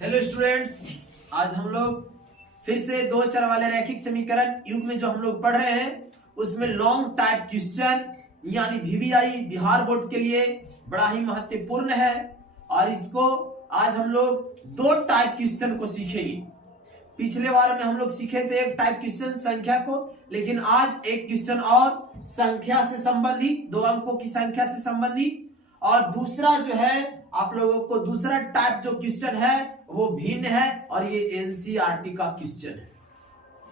Hello students, आज हम लोग फिर से दो चर वाले रैखिक समीकरण युग में जो हम लोग पढ़ रहे हैं उसमें लॉन्ग टाइप क्वेश्चन यानी VVI बिहार बोर्ड के लिए बड़ा ही महत्वपूर्ण है। और इसको आज हम लोग दो टाइप क्वेश्चन को सीखेंगे। पिछले बार में हम लोग सीखे थे एक टाइप क्वेश्चन संख्या को, लेकिन आज एक क्वेश्चन और संख्या से संबंधित, दो अंकों की संख्या से संबंधित, और दूसरा जो है आप लोगों को दूसरा टाइप जो क्वेश्चन है वो भिन्न है और ये एनसीईआरटी का क्वेश्चन है।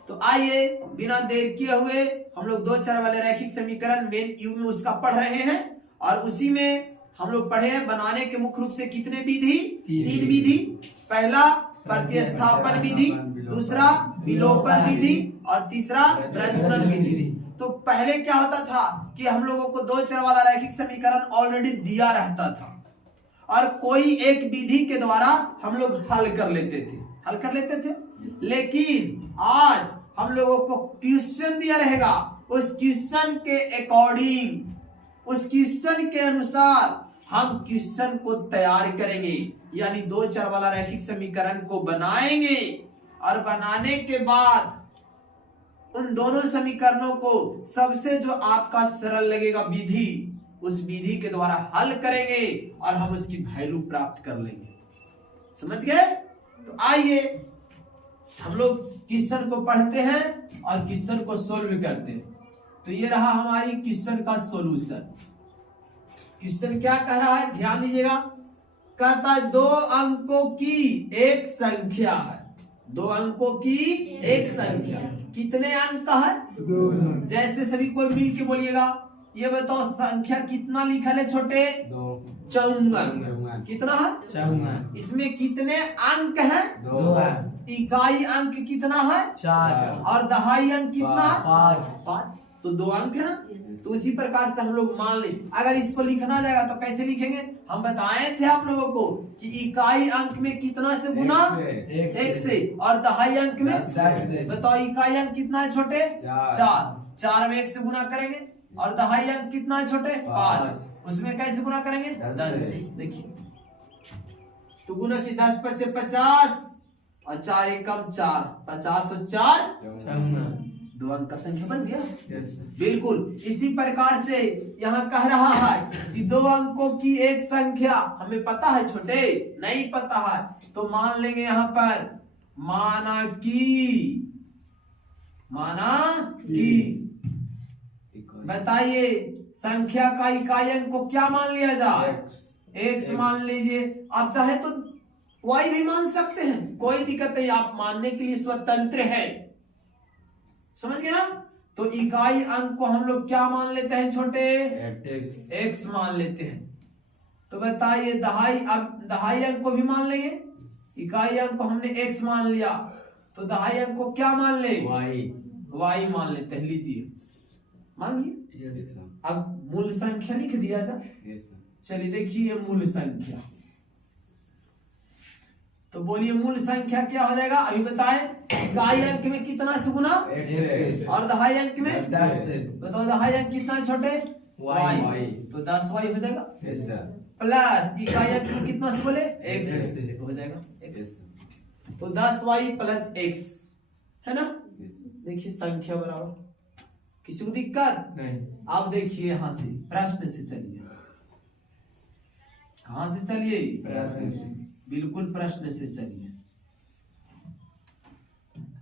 तो आइए बिना देर किए हुए हम लोग दो चर वाले रैखिक समीकरण मेन यू में उसका पढ़ रहे हैं। और उसी में हम लोग पढ़े हैं बनाने के मुख्य रूप से कितने विधि, तीन विधि। पहला प्रतिस्थापन विधि, दूसरा विलोपन विधि और तीसरा ब्रजगुणन विधि। तो पहले क्या होता था कि हम लोगों को दो चर वाला रैखिक समीकरण ऑलरेडी दिया रहता था और कोई एक विधि के द्वारा हम लोग हल कर लेते थे। लेकिन आज हम लोगों को क्वेश्चन दिया रहेगा, उस क्वेश्चन के अकॉर्डिंग, उस क्वेश्चन के अनुसार हम क्वेश्चन को तैयार करेंगे, यानी दो चर वाला रैखिक समीकरण को बनाएंगे। और बनाने के बाद उन दोनों समीकरणों को सबसे जो आपका सरल लगेगा विधि, उस विधि के द्वारा हल करेंगे और हम उसकी वैल्यू प्राप्त कर लेंगे। समझ गए? तो आइए हम लोग क्वेश्चन को पढ़ते हैं और क्वेश्चन को सोल्व करते हैं। तो ये रहा हमारी क्वेश्चन का सॉल्यूशन। क्वेश्चन क्या कह रहा है, ध्यान दीजिएगा। कहता है दो अंकों की एक संख्या है, दो अंकों की एक संख्या। कितने अंक का है? जैसे सभी कोई मिल के बोलिएगा, ये बताओ संख्या कितना लिखा है छोटे? 54। कितना है? 54। इसमें कितने अंक है? 2। इकाई अंक कितना है? 4। और दहाई अंक कितना है? 5। तो 2 अंक है ना। तो उसी प्रकार से हम लोग मान ले, अगर इसको लिखना जाएगा तो कैसे लिखेंगे? हम बताए थे आप लोगों को कि इकाई अंक में कितना से गुना? 1 से। और दहाई अंक में 10 से। बताओ इकाई अंक कितना है छोटे? 4 में 1 से गुना करेंगे। और दहाई अंक कितना है छोटे? 5। उसमें कैसे गुना करेंगे? 10 से। देखिए तो गुना की 10 पचे 50 और 4 एकम 4, 50 और 4 दो अंक का संख्या बन गया। बिल्कुल इसी प्रकार से यहाँ कह रहा है कि दो अंकों की एक संख्या, हमें पता है छोटे? नहीं पता है तो मान लेंगे यहाँ पर माना कि बताइए संख्या का इकाई अंक को क्या मान लिया जाए? x मान लीजिए। आप चाहे तो y भी मान सकते हैं, कोई दिक्कत नहीं, आप मानने के लिए स्वतंत्र है। समझ गए ना? तो इकाई अंक को हम लोग क्या मान लेते हैं छोटे? x मान लेते हैं। तो बताइए दहाई अंक को भी मान लेंगे। इकाई अंक को हमने x मान लिया तो दहाई अंक को क्या मान ले? y मान लेते हैं। लीजिए मान लिए। अब मूल संख्या लिख दिया जाए। चलिए देखिए मूल संख्या, तो बोलिए मूल संख्या क्या हो जाएगा? अभी बताएं। इकाई अंक में कितना से गुना? और दहाई अंक में 10 से। बताओ दहाई अंक कितना है छोटे? y। तो 10y हो जाएगा। प्लस इकाई अंक में कितना से बोले? x हो जाएगा x। तो 10y प्लस x है ना। देखिए संख्या बराबर, किसी को दिक्कत नहीं। आप देखिए यहां से प्रश्न से चलिए। कहां से चलिए? प्रश्न से। बिल्कुल प्रश्न से चलिए।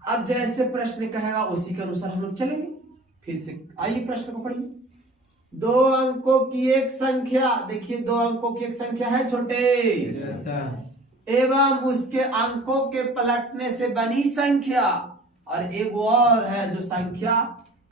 अब जैसे प्रश्न कहेगा उसी के अनुसार हम लोग चलेंगे। फिर से आइए प्रश्न को पढ़िए। दो अंकों की एक संख्या, देखिए दो अंकों की एक संख्या है छोटे, एवं उसके अंकों के पलटने से बनी संख्या, और एक और है जो संख्या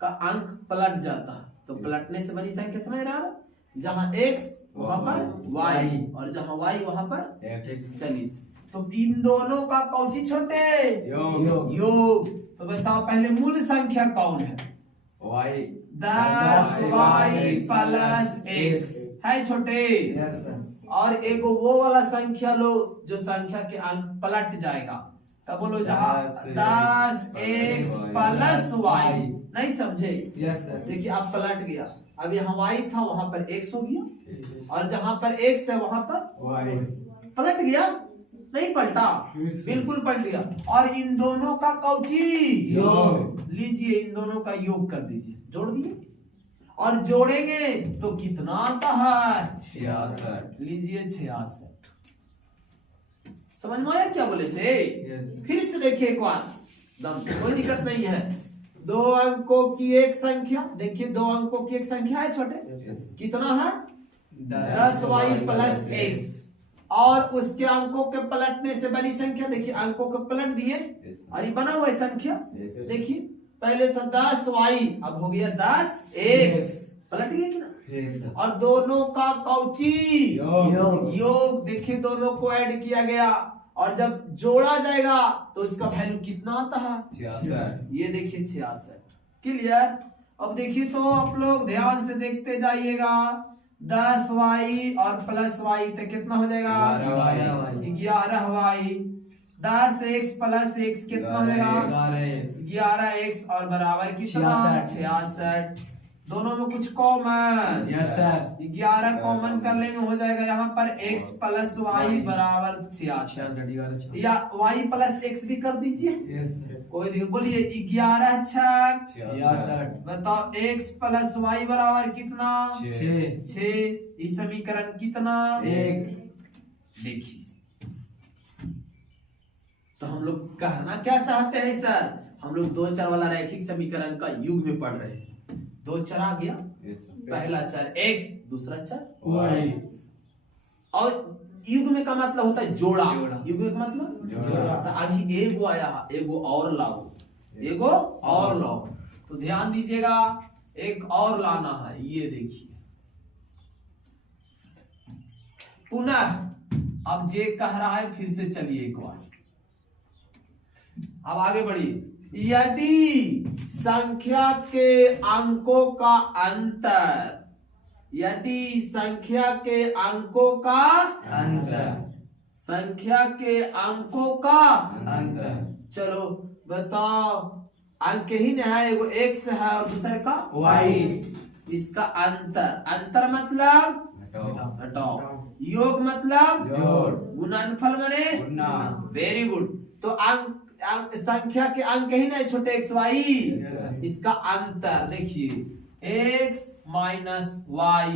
का अंक पलट जाता है। तो पलटने से बनी संख्या समझ रहा है? जहां x वहां पर y और जहां y वहां पर x। चलिए तो इन दोनों का कौची छोटे? योग। तो बताओ पहले मूल संख्या कौन है? y। 10y प्लस x है छोटे। और एक वो वाला संख्या लो जो संख्या के अंक पलट जाएगा। तब बोलो जहां 10x प्लस y। नहीं समझे? देखिए आप पलट गया, अब यहाँ y था वहां पर x हो गया, और जहां पर x है वहां पर y पलट गया। नहीं पलटा, बिल्कुल पलट गया। और इन दोनों का कौची योग। लीजिए, इन दोनों का योग कर दीजिए, जोड़ दिए और जोड़ेंगे तो कितना आता है 66। लीजिए 66। समझ में आया क्या बोले से? Yes. फिर से देखिए एक बार, कोई दिक्कत नहीं है। दो अंकों की एक संख्या, देखिए दो अंकों की एक संख्या है छोटे, Yes. कितना है 10y प्लस x, और उसके अंकों के पलटने से बनी संख्या, देखिए अंकों को पलट दिए Yes. और ये बना हुआ है संख्या। Yes. देखिए पहले था 10y, अब हो गया 10x, पलट गया कि ना? Yes. और दोनों का कौची योग। योग, देखिए दोनों को ऐड किया गया और जब जोड़ा जाएगा तो इसका वैल्यू कितना आता है 66। ये देखिए 66। क्लियर? अब देखिए तो आप लोग ध्यान से देखते जाइएगा, 10y और प्लस y तो कितना हो जाएगा 11y, 10x प्लस x कितना हो जाएगा 11x और बराबर कितना 66। दोनों में कुछ कॉमन, Yes, sir. 11 कॉमन कर लेंगे, हो जाएगा यहाँ पर x प्लस y बराबर 66, या y प्लस x भी कर दीजिए, कोई दिक्कत। बोलिए 11 छक, बताओ x प्लस y बराबर कितना 6। इस समीकरण कितना देखिए। तो हम लोग कहना क्या चाहते हैं सर? हम लोग दो चर वाला रैखिक समीकरण का युग में पढ़ रहे हैं। दो चर आ गया, पहला चर x, दूसरा चर y, और युग में का मतलब होता है जोड़ा। युग में का मतलब जोड़ा। तो अभी एगो आया, एगो और लाओ, एगो और लाओ। तो ध्यान दीजिएगा, एक और लाना है, ये देखिए पुनः। अब जे कह रहा है फिर से चलिए एक बार, अब आगे बढ़िए। यदि संख्या के अंकों का अंतर, यदि संख्या के अंकों का संख्या के अंकों का चलो बताओ, अंक ही नहीं है, एगो x है और दूसरे का y, इसका अंतर मतलब घटाओ, योग मतलब जोड़, गुणनफल माने वेरी गुड। तो संख्या के अंक ही नहीं छोटे x y, इसका अंतर देखिए x माइनस y,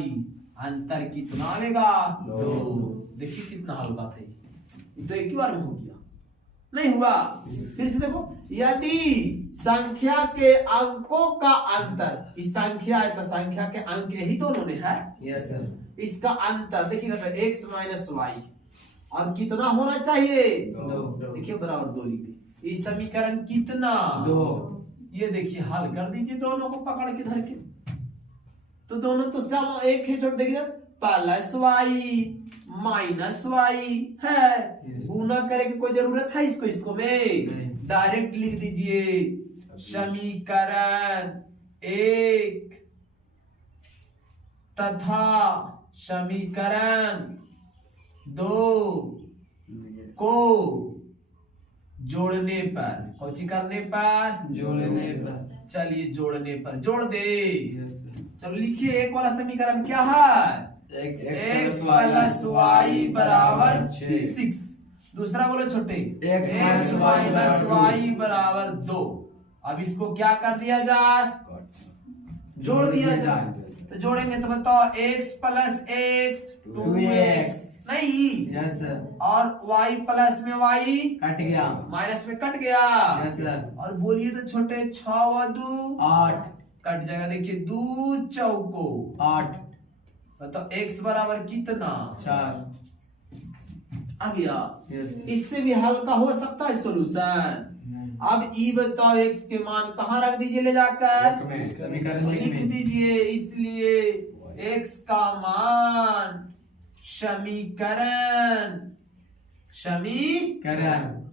अंतर कितना आएगा 2। देखिए कितना हल्का था ये, तो एक ही बार में हो गया, नहीं हुआ? फिर से देखो, यदि संख्या के अंकों का अंतर, इस संख्या है तो संख्या के अंक यही दोनों ने है, इसका अंतर देखिएगा तो x माइनस y, और कितना होना चाहिए 2। देखिए बराबर 2 लिख दी। इस समीकरण कितना 2। ये देखिए हल कर दीजिए, दोनों को पकड़ के धर के, तो दोनों तो सम एक है, छोड़ देखिए प्लस y माइनस y है, गुना करे की कोई जरूरत है इसको में डायरेक्ट लिख दीजिए। समीकरण 1 तथा समीकरण 2 को जोड़ने पर, कौची करने पर जोड़ने पर, चलिए जोड़ने पर जोड़ दे। चलो लिखिए, एक वाला समीकरण क्या है x प्लस y बराबर 6, दूसरा बोलो छोटे x माइनस y बराबर 2। अब इसको क्या कर दिया जाए, जोड़ दिया जाए। तो जोड़ेंगे तो बताओ x प्लस x 2x, नहीं और y प्लस में y कट गया, माइनस में कट गया, और बोलिए तो छोटे 6 व 2 8 कट जाएगा। देखिए 2 चौको 8, तो x बराबर कितना 4 आ गया। इससे भी हल्का हो सकता है सॉल्यूशन। अब ई बताओ x के मान कहाँ रख दीजिए ले जाकर समीकरण लिख दीजिए। इसलिए x का मान समीकरण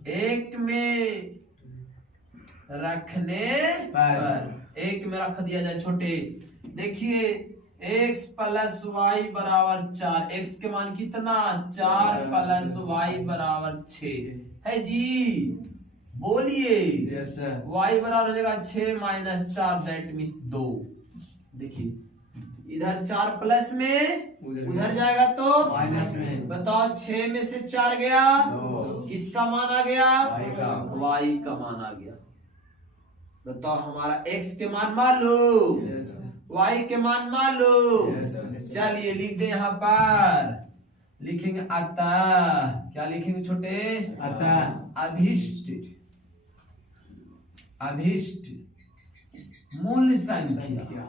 1 में रखने पर, 1 में रख दिया जाए छोटे। देखिए x प्लस y बराबर 4, x के मान कितना 4 प्लस y बराबर 6 है जी, बोलिए y बराबर हो जाएगा 6 माइनस 4 दैट मीन्स 2। देखिए इधर 4 प्लस में उधर जाएगा तो माइनस में। बताओ 6 में से 4 गया, 2। किसका मान आ गया? Y का। Y का मान आ गया। बताओ हमारा x के मान मालूम, Yes, sir. y के मान मालूम। Yes, sir. चलिए लिख दे यहाँ पर, लिखेंगे अतः, क्या लिखेंगे छोटे? अतः अभिष्ट, अभिष्ट मूल संख्या,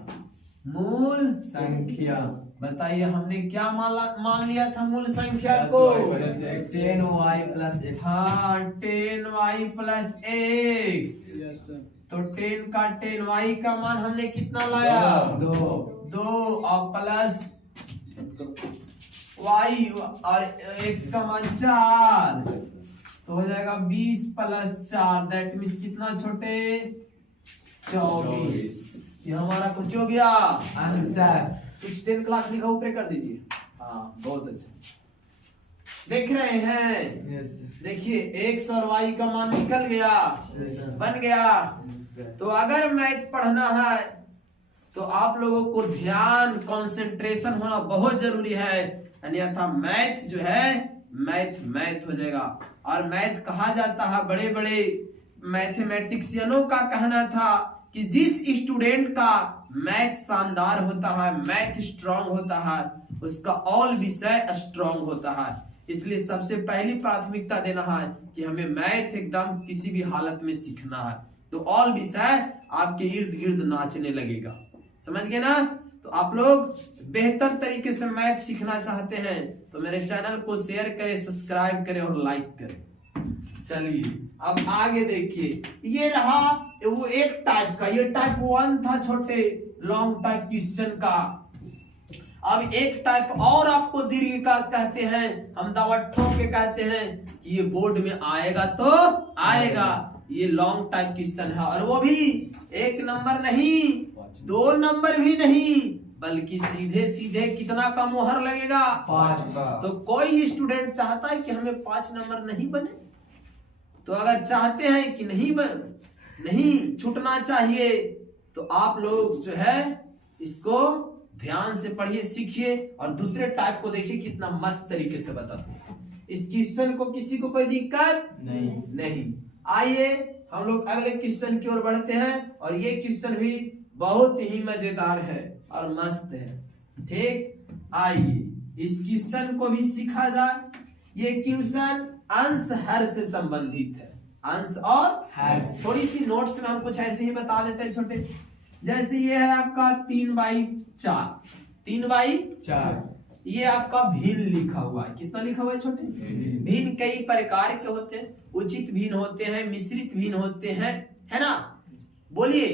मूल संख्या। बताइए हमने क्या मान लिया था मूल संख्या Plus को? y plus x। 10y plus x। हाँ 10y प्लस x। तो 10 का 10y का मान हमने कितना लाया? 2। 2 और प्लस y और x का मान 4, तो हो जाएगा 20 प्लस 4, दैट मीन्स कितना छोटे? 24। ये हमारा कुछ हो गया आंसर। स्विच 10 क्लास लिखा ऊपर कर दीजिए। हाँ बहुत अच्छा, देख रहे हैं? Yes, sir. देखिए x और y का मान निकल गया, Yes, sir. बन गया। तो अगर मैथ पढ़ना है तो आप लोगों को ध्यान, कंसंट्रेशन होना बहुत जरूरी है, अन्यथा मैथ जो है मैथ हो जाएगा। और मैथ कहा जाता है, बड़े बड़े मैथमेटिशियनों का कहना था कि जिस स्टूडेंट का मैथ शानदार होता है, मैथ स्ट्रांग होता है, उसका ऑल विषय स्ट्रांग होता है। इसलिए सबसे पहली प्राथमिकता देना है कि हमें मैथ एकदम किसी भी हालत में सीखना है, तो ऑल विषय आपके इर्द गिर्द नाचने लगेगा। समझ गए ना? तो आप लोग बेहतर तरीके से मैथ सीखना चाहते हैं तो मेरे चैनल को शेयर करें, सब्सक्राइब करें और लाइक करें। चलिए अब आगे देखिए, ये रहा वो एक टाइप का, ये टाइप 1 था छोटे, लॉन्ग टाइप क्वेश्चन का। अब एक टाइप और आपको दीर्घ का कहते हैं, हम दावा ठोक के कहते हैं कि ये बोर्ड में आएगा तो आएगा। ये लॉन्ग टाइप क्वेश्चन है, और वो भी 1 नंबर नहीं, 2 नंबर भी नहीं, बल्कि सीधे सीधे कितना का मोहर लगेगा? 5। तो कोई स्टूडेंट चाहता है कि हमें 5 नंबर नहीं बने? तो अगर चाहते हैं कि नहीं छूटना चाहिए, तो आप लोग जो है इसको ध्यान से पढ़िए, सीखिए, और दूसरे टाइप को देखिए कितना मस्त तरीके से बताते हैं। इस क्वेश्चन को किसी को कोई दिक्कत नहीं। आइए हम लोग अगले क्वेश्चन की ओर बढ़ते हैं, और ये क्वेश्चन भी बहुत ही मजेदार है और मस्त है। ठीक, आइए इस क्वेश्चन को भी सीखा जाए। ये क्वेश्चन अंश हर से संबंधित है, अंश और हर। थोड़ी सी नोट्स में हम कुछ ऐसे ही बता देते हैं छोटे, जैसे ये है आपका 3/4, 3/4, ये आपका भिन्न लिखा हुआ है। कितना लिखा हुआ है छोटे? भिन्न कई प्रकार के होते हैं, उचित भिन्न होते हैं, मिश्रित भिन्न होते हैं, है ना? बोलिए,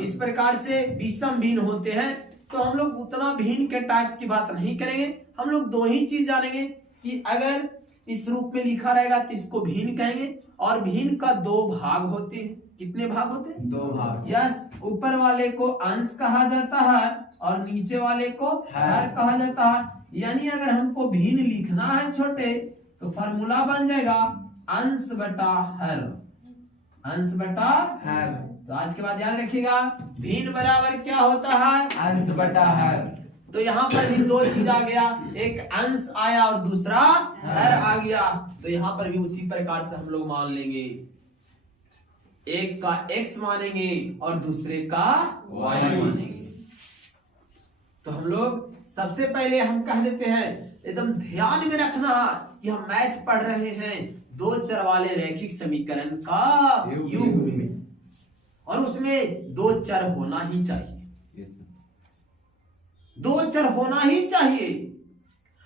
इस प्रकार से विषम भिन्न होते हैं। तो हम लोग उतना भिन्न के टाइप्स की बात नहीं करेंगे, हम लोग 2 ही चीज जानेंगे कि अगर इस रूप में लिखा रहेगा तो इसको भिन्न कहेंगे, और भिन्न का 2 भाग होते हैं। कितने भाग होते हैं? 2 भाग। यस, ऊपर वाले को अंश कहा जाता है और नीचे वाले को हर कहा जाता है। यानी अगर हमको भिन्न लिखना है छोटे, तो फॉर्मूला बन जाएगा अंश बटा हर, अंश बटा हर। तो आज के बाद याद रखिएगा, भिन्न बराबर क्या होता है? अंश बटा हर। तो यहाँ पर भी 2 चीज आ गया, एक अंश आया और दूसरा हर आ गया। तो यहाँ पर भी उसी प्रकार से हम लोग मान लेंगे, एक का x मानेंगे और दूसरे का y मानेंगे। तो हम लोग सबसे पहले हम कह देते हैं, एकदम ध्यान में रखना कि हम मैथ पढ़ रहे हैं 2 चर वाले रैखिक समीकरण का युग्म में, और उसमें 2 चर होना ही चाहिए, 2 चर होना ही चाहिए,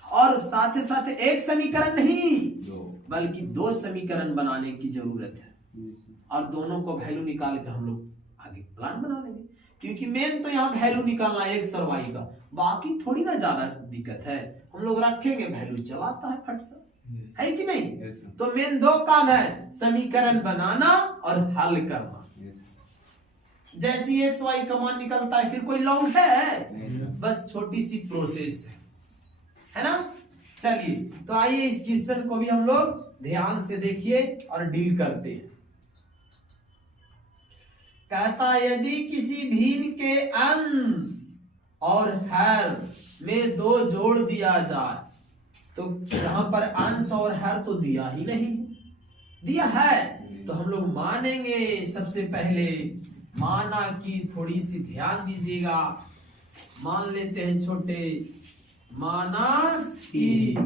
और साथ ही साथ एक समीकरण नहीं बल्कि 2 समीकरण बनाने की जरूरत है, और दोनों को वैल्यू निकाल के हम लोग आगे प्लान बना लेंगे। क्योंकि मेन तो यहाँ वैल्यू निकालना है x और y का, बाकी थोड़ी ना ज्यादा दिक्कत है, हम लोग रखेंगे वैल्यू चलाता है फट से, है कि नहीं? तो मेन 2 काम है, समीकरण बनाना और हल करना। जैसे x y का मान निकलता है, फिर कोई लॉन्ग है? बस छोटी सी प्रोसेस है ना? चलिए तो आइए इस क्वेश्चन को भी हम लोग ध्यान से देखिए और डील करते हैं। कहता यदि किसी भिन्न के अंश और हर में 2 जोड़ दिया जाए, तो यहाँ पर अंश और हर तो दिया ही नहीं, दिया है तो हम लोग मानेंगे। सबसे पहले माना कि थोड़ी सी ध्यान दीजिएगा, मान लेते हैं छोटे, माना कि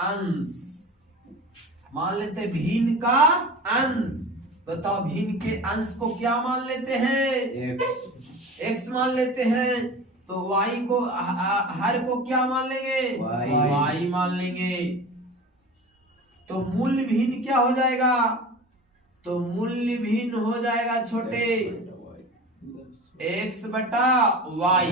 अंश, मान लेते हैं भिन्न का अंश। बताओ भिन्न के अंश को क्या मान लेते हैं? x मान लेते हैं। तो y को हर को क्या मान लेंगे? y मान लेंगे। तो मूल्य भिन्न क्या हो जाएगा? तो मूल्य भिन्न हो जाएगा छोटे x बटा y,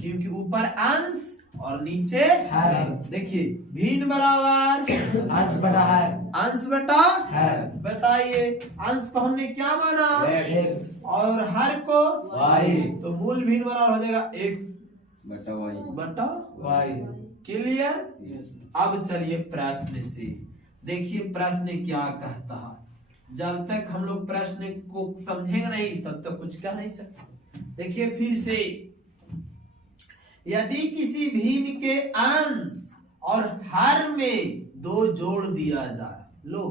क्योंकि ऊपर अंश और नीचे हर। देखिए भिन्न बराबर अंश बटा हर, अंश बटा हर। बताइए अंश को हमने क्या माना? x और हर को y, तो मूल भिन्न बराबर हो जाएगा x बटा y। क्लियर? अब चलिए प्रश्न से देखिए, प्रश्न क्या कहता है। जब तक हम लोग प्रश्न को समझेंगे नहीं तब तक कुछ कह नहीं सकते। देखिए फिर से, यदि किसी भिन्न के अंश और हर में 2 जोड़ दिया जाए, लो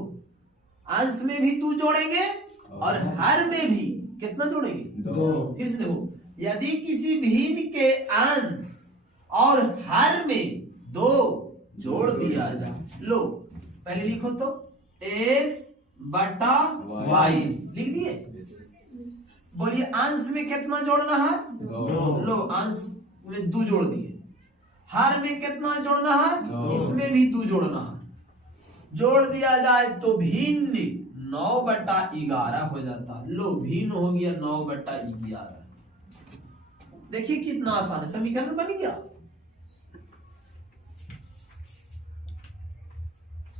अंश में भी 2 जोड़ेंगे और हर में भी कितना जोड़ेंगे? 2। फिर से देखो, यदि किसी भिन्न के अंश और हर में 2 जोड़ दिया जाए, लो पहले लिखो तो x बटा y लिख दिए। बोलिए अंश में कितना जोड़ना है? 2। लो अंश में 2 जोड़ दिए। हर में कितना जोड़ना है? 2। इसमें भी 2 जोड़ना है। जोड़ दिया जाए तो भिन्न 9 बटा 11 हो जाता है। लो भिन्न हो गया 9 बटा 11। देखिए कितना आसान है, समीकरण बन गया।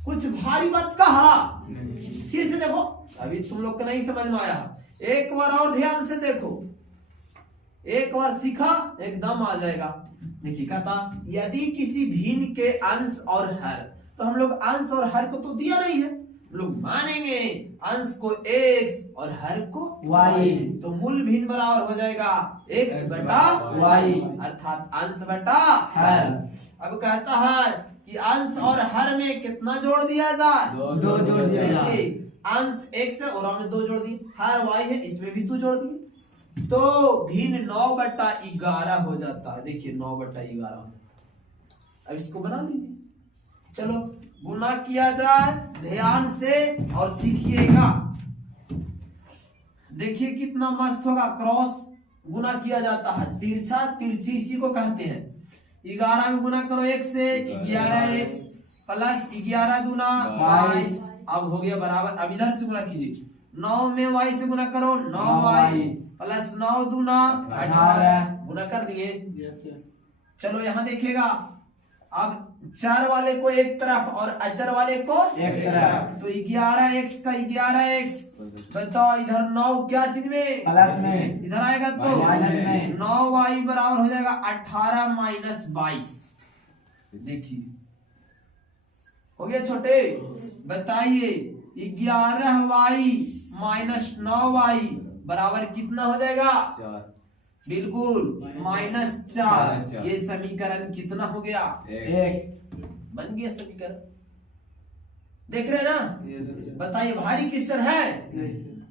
कुछ भारी बात कहा? फिर से देखो, अभी तुम लोग को नहीं समझ में आया, एक बार और ध्यान से देखो, एक बार सीखा एकदम आ जाएगा। देखिए कहता यदि किसी भिन्न के अंश और हर, तो हम लोग अंश और हर को तो दिया नहीं है, हम लोग मानेंगे अंश को x और हर को y, तो मूल भिन्न बराबर हो जाएगा x बटा y, अर्थात अंश बटा हर। अब कहता है कि अंश और हर में कितना जोड़ दिया जाए? 2 जोड़ दिया जाए। देखिए अंश x है और हमने 2 जोड़ दी, हर y है इसमें भी 2 जोड़ दिए, तो भिन्न 9 बटा 11 हो जाता है। देखिए 9 बटा 11 हो जाता है। अब इसको बना लीजिए, चलो गुना किया जाए ध्यान से और सीखिएगा। देखिए कितना मस्त होगा, क्रॉस गुना किया जाता है, तिरछा तिरछी इसी को कहते हैं। 11 में गुना करो 1 से, 11x प्लस 11 दूना 22। अब हो गया बराबर, अब इधर से गुना कीजिए, 9 में y से गुना करो 9y प्लस 9 दूना 18 गुना कर दिए। चलो यहाँ देखिएगा, अब चर वाले को एक तरफ और अचर वाले को एक तरफ, तो 11x का 11x, बताओ इधर 9 क्या चीज में? प्लस में, इधर आएगा तो माइनस में। 9y बराबर हो जाएगा 18 माइनस 22। देखिए हो गया छोटे, बताइए 11y माइनस 9y बराबर कितना हो जाएगा? बिल्कुल -4। ये समीकरण कितना हो गया? 1। बन गया समीकरण। देख रहे हैं ना? बताइए भारी क्वेश्चन है,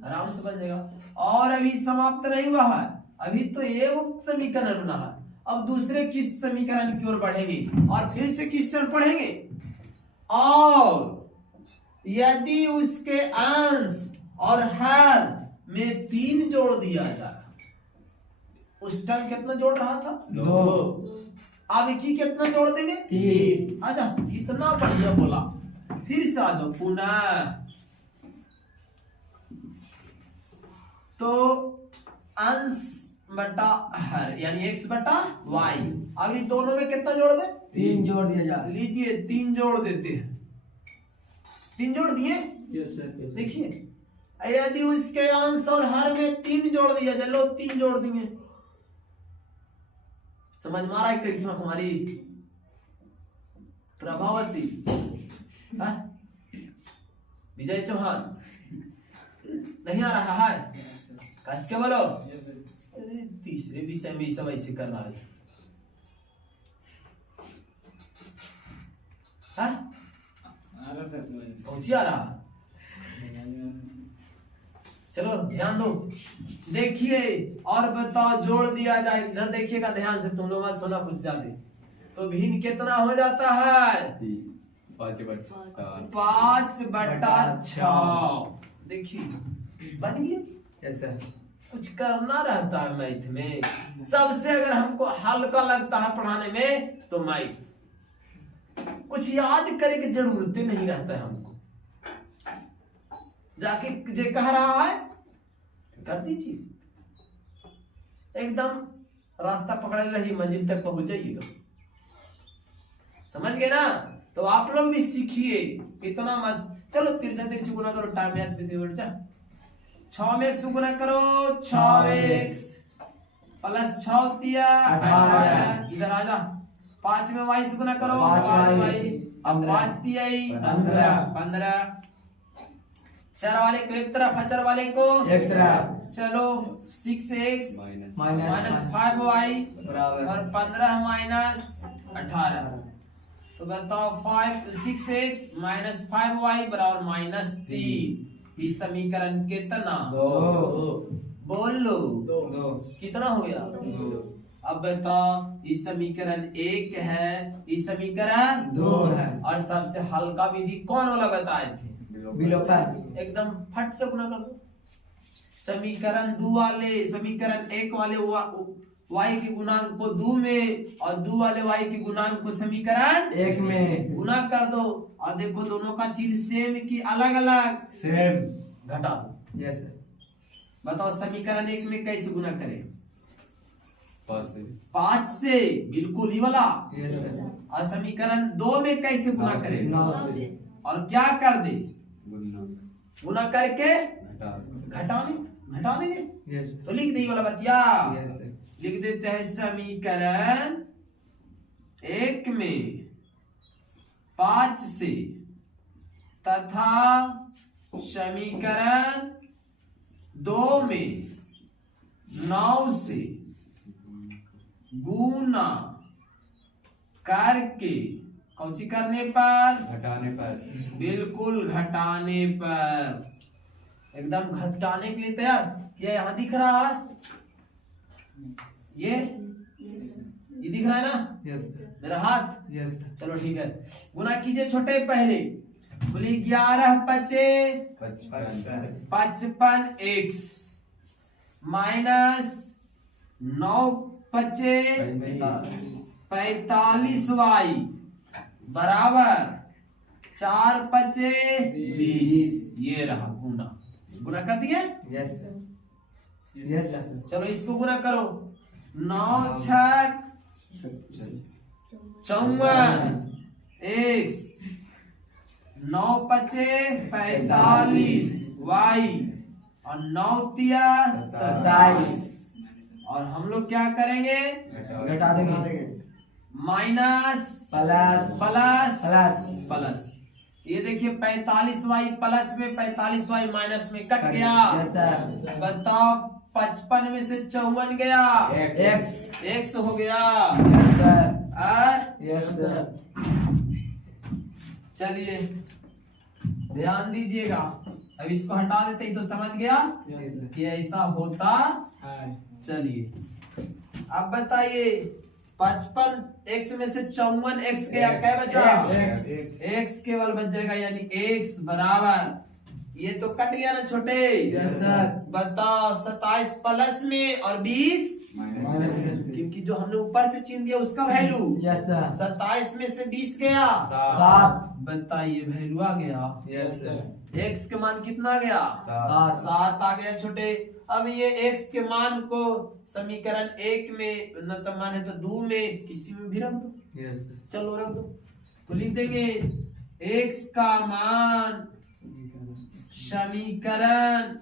आराम से बन जाएगा। और अभी समाप्त नहीं हुआ है, अभी तो एक समीकरण बना है, अब दूसरे किस समीकरण की ओर बढ़ेंगे और फिर से क्वेश्चन पढ़ेंगे। और यदि उसके अंश और हर में 3 जोड़ दिया जाए, उस टाइम कितना जोड़ रहा था? 2। अब की कितना जोड़ देंगे? 3। अच्छा कितना बढ़िया बोला, फिर से आ जाओ पुनः। तो अंश बटा हर यानी x बटा y, अब इन दोनों में कितना जोड़ दे? 3 जोड़ दिया जाए। लीजिए 3 जोड़ देते हैं, 3 जोड़ दिए। देखिए यदि उसके अंश और हर में 3 जोड़ दिया जाए, लो 3 जोड़ दिए। समझ में आ रहा है करिश्मा कुमारी प्रभावती, विजय चौहान नहीं आ रहा है? कस के बोलो, अरे तीसरे विषय में ये सब ऐसे कर रहा है। हाँ? पहुंची आ रहा। चलो ध्यान दो, देखिए और बताओ, जोड़ दिया जाए। इधर देखिएगा ध्यान से, तुम लोग मत सुना कुछ ज्यादा। तो भिन्न कितना हो जाता है? 5/6। देखिए बन गया। Yes sir. कुछ करना रहता है मैथ में, सबसे अगर हमको हल्का लगता है पढ़ाने में तो मैथ। कुछ याद करे की जरूरत नहीं रहता है हमको। जाके जे कह रहा है कर दीजिए, एकदम रास्ता पकड़ रही, मंजिल तक पहुंच जाइएगा। समझ गए ना? तो आप लोग भी सीखिए, इतना मस्त। चलो तिरछा तिरछी गुना करो, टाइम याद भी दे। 6 में 1 गुना करो, 6x प्लस 6 दिया 18। इधर आजा। 5 में y से गुना करो, 5y। अब 5 दिया 15। 4 वाले को एक तरफ, 4 वाले को एक तरफ। चलो 6x माइनस 5y बराबर और 15 माइनस 18। तो बताओ 6x माइनस 5y बराबर -3। ये समीकरण कितना? 2। बोल लो। 2। कितना हो गया? 2। अब बताओ, ये समीकरण 1 है, ये समीकरण 2 है। और सबसे हल्का विधि कौन वाला बताए थे? विलोपन। एकदम फट से गुना कर दो। समीकरण 2 वाले, समीकरण 1 वाले y के गुणांक को 2 में और 2 वाले y के गुणांक को समीकरण 1 में गुना कर दो। और देखो दोनों का चिन्ह सेम की अलग अलग, सेम। घटा दो। Yes sir. बताओ समीकरण 1 में कैसे गुना करें? 5 से, बिल्कुल ही वाला। Yes sir. और समीकरण 2 में कैसे गुना करें? 9 से। और क्या कर दे? गुना करके घटा घटा देंगे। यस। तो लिख दी वाला बतिया। Yes sir. लिख देते हैं समीकरण 1 में 5 से तथा समीकरण 2 में 9 से गुना करके, कौन सी करने पर? घटाने पर। बिल्कुल घटाने पर। एकदम घटाने के लिए तैयार। ये यहाँ दिख रहा है, ये दिख रहा है ना यस सर। मेरा हाथ? Yes sir. चलो ठीक है, गुना कीजिए छोटे। पहले बोली 11 पचे 55x माइनस 9 पचे 45y बराबर 4 पचे 20। ये रहा गुना। गुना कर दिए? Yes sir. Yes sir. चलो इसको गुना करो। 9 6 54 x 9 पचे 45 y और 9 तिया 27। और हम लोग क्या करेंगे? घटा देंगे। Minus plus plus plus plus. ये देखिए 45y प्लस में 45y माइनस में कट गया। Yes sir. बताओ 55 में से 54 गया, x हो गया। Yes sir. Yes sir. चलिए ध्यान दीजिएगा। अब इसको हटा देते ही तो समझ गया यस सर। कि ऐसा होता। चलिए अब बताइए 55 x में से 54 x गया, क्या बचा? x केवल बच जाएगा, यानी x बराबर, ये तो कट गया ना छोटे। Yes sir. बताओ 27 प्लस में और 20 माइनस में। क्योंकि जो हमने ऊपर से चिन्ह दिया उसका वैल्यू। Yes sir. 27 में से 20 गया 7। बताइए वैल्यू आ गया। Yes sir. x के मान कितना गया? 7। 7 आ गया छोटे। अब ये x के मान को समीकरण 1 में न तो मान है तो 2 में किसी में भी रख दो। Yes sir. चलो रख दो। तो लिख देंगे x का मान समीकरण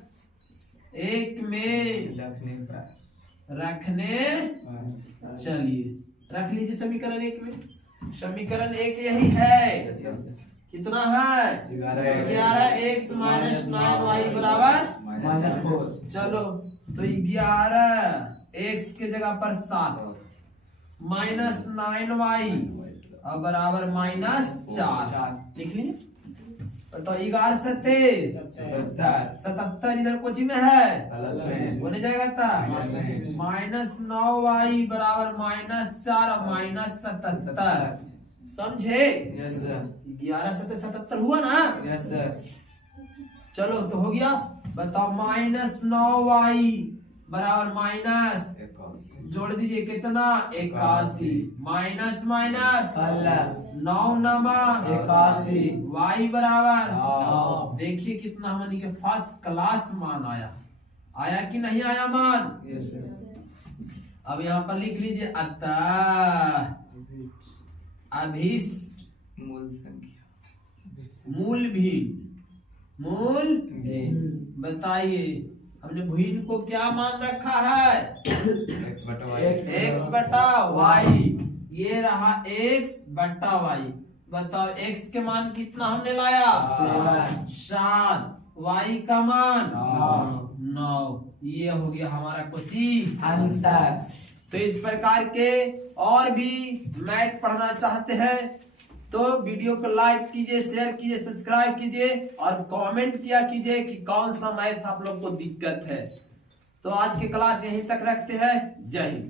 1 में रखने। चलिए रख लीजिए समीकरण 1 में। समीकरण 1 यही है। कितना है? 11x माइनस 9y बराबर -4। चलो तो 11 x के जगह पर 7 माइनस 9y और बराबर -4 लिख लिए। तो 11 से 77 इधर कुछ में है बोले जाएगा था -9y बराबर -4 और -77 समझे। यस सर 11 से 77 हुआ ना। यस सर चलो तो हो गया। बताओ -9y बराबर माइनस जोड़ दीजिए कितना 81 माइनस माइनस 9 नमा 81 y बराबर 9। देखिए कितना हमने के फर्स्ट क्लास मान आया कि नहीं आया मान। यस सर अब यहाँ पर लिख लीजिए अतः अभीष्ट मूल संख्या मूल भी बताइए हमने भूइन को क्या मान रखा है x बटा y। ये रहा x बटा y। बताओ x के मान कितना हमने लाया 7 y का मान 9। ये हो गया हमारा कुछ आंसर। तो इस प्रकार के और भी मैथ पढ़ना चाहते हैं तो वीडियो को लाइक कीजिए, शेयर कीजिए, सब्सक्राइब कीजिए और कमेंट किया कीजिए कि कौन सा मैथ आप लोग को दिक्कत है। तो आज की क्लास यहीं तक रखते हैं। जय हिंद।